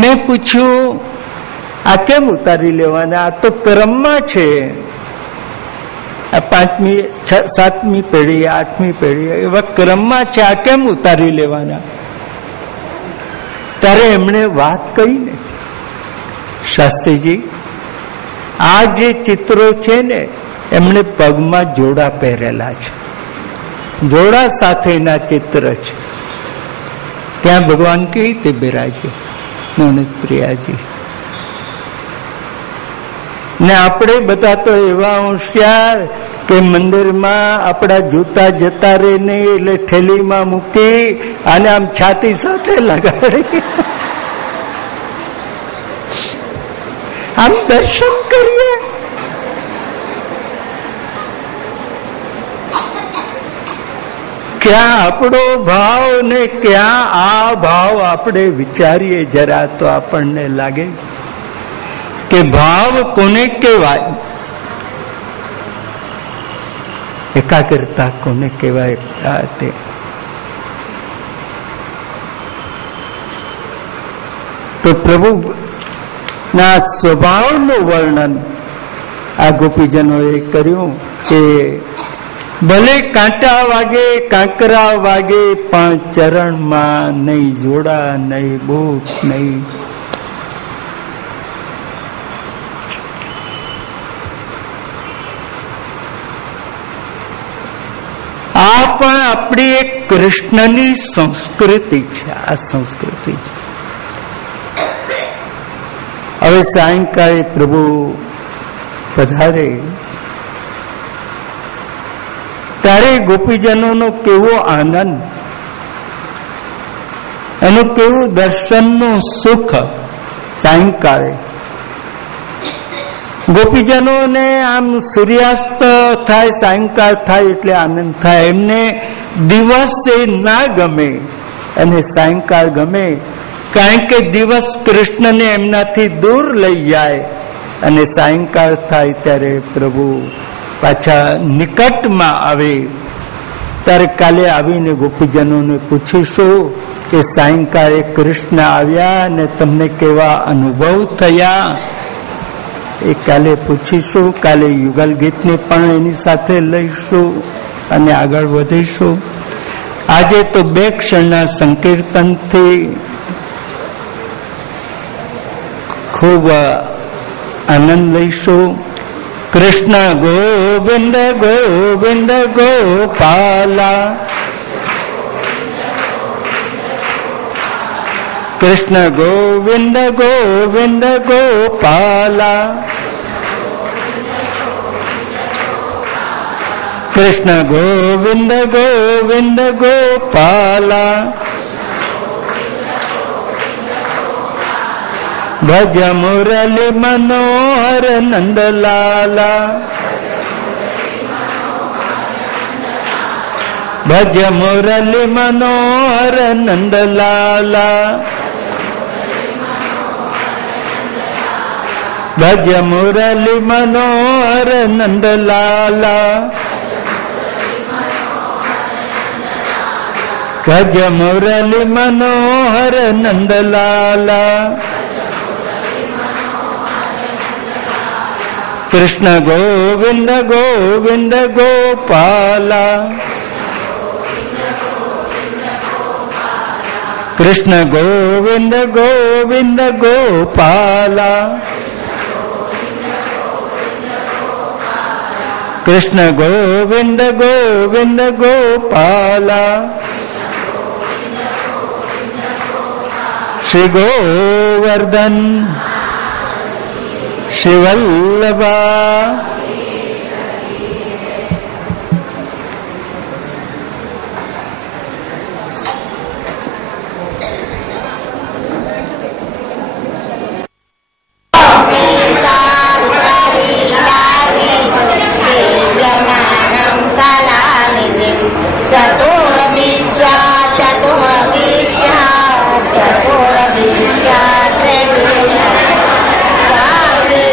મેં પૂછ્યું, આ કેમ ઉતારી લેવાના? આ તો ક્રમમાં છે. આ 5મી 7મી પેઢી 8મી પેઢી એવા ક્રમમાં છે, આ કેમ ઉતારી લેવાના? ત્યારે એમણે વાત કહી ને, શાસ્ત્રીજી આ જે ચિત્રો છે ને એમણે પગમાં જોડા પહેરેલા છે, જોડા સાથેના ચિત્ર છે. ત્યાં ભગવાન કેવી રીતે બિરાજે? નવનીત પ્રિયાજી ને આપણે બધા તો એવા હોશિયાર કે મંદિરમાં આપણા જૂતા જતા રહે નહીં એટલે થેલીમાં મૂકી અને આમ છાતી સાથે લગાડી આમ દર્શન કરીએ. ક્યાં આપણો ભાવ ને ક્યાં આ ભાવ આપણે વિચારીએ જરા તો આપણને લાગે કે ભાવ કોને કહેવાય, એકાગ્રતા કોને કહેવાય. તે તો પ્રભુ ના સ્વભાવનું વર્ણન આ ગોપીજનોએ કર્યું કે ભલે કાંટા વાગે કાંકરા વાગે પણ ચરણમાં નહીં જોડા નહીં બૂટ નહીં. આ પણ આપણી એક કૃષ્ણની સંસ્કૃતિ છે. આ સંસ્કૃતિ છે. હવે સાયંકાળે પ્રભુ પધારે ત્યારે ગોપીજનોનો કેવો આનંદ, એનું કેવું દર્શનનું સુખ. સાયંકાળે ગોપીજનોને આમ સૂર્યાસ્ત થાય, સાયંકાળ થાય એટલે આનંદ થાય. એમને દિવસ એ ના ગમે અને સાયંકાળ ગમે, કારણ કે દિવસ કૃષ્ણને એમનાથી દૂર લઈ જાય અને સાયંકાળ થાય ત્યારે પ્રભુ પાછા નિકટમાં આવે. ત્યારે કાલે આવીને ગોપીજનોને પૂછીશું કે સાયંકાળે કૃષ્ણ આવ્યા અને તમને કેવા અનુભવ થયા, એ કાલે પૂછીશું. કાલે યુગલ ગીતને પણ એની સાથે લઈશું અને આગળ વધીશું. આજે તો 2 ક્ષણના સંકીર્તનથી ખૂબ આનંદ લઈશું. કૃષ્ણ ગોવિંદ ગોવિંદ ગોપાલા, કૃષ્ણ ગોવિંદ ગોવિંદ ગોપાલા, કૃષ્ણ ગોવિંદ ગોવિંદ ગોપાલા, ભજ મુરલી મનોહર નંદલાલા, ભજ મુરલી મનોહર નંદલાલા, ભજ મુરલી મનોહર નંદલાલા, ભજ મુરલી મનોહર નંદલાલા. કૃષ્ણ ગોવિંદ ગોવિંદ ગોપાલા, કૃષ્ણ ગોવિંદ ગોવિંદ ગોપાલા, કૃષ્ણ ગોવિંદ ગોવિંદ ગોપાલા. શ્રી ગોવર્ધન શ્રી વલ્લભા.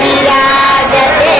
વિરાજતે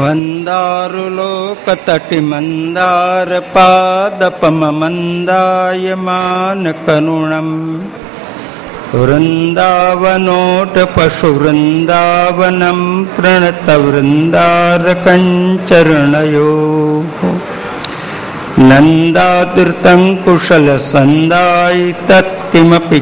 वन्दारुलोकतटिमन्दारपादपममन्दायमानकरुणम् वृन्दावनोटपशुवृन्दावनम् प्रणतवृन्दारकञ्चरणयोः नन्दातीर्थं कुशलसन्दायितत्किमपि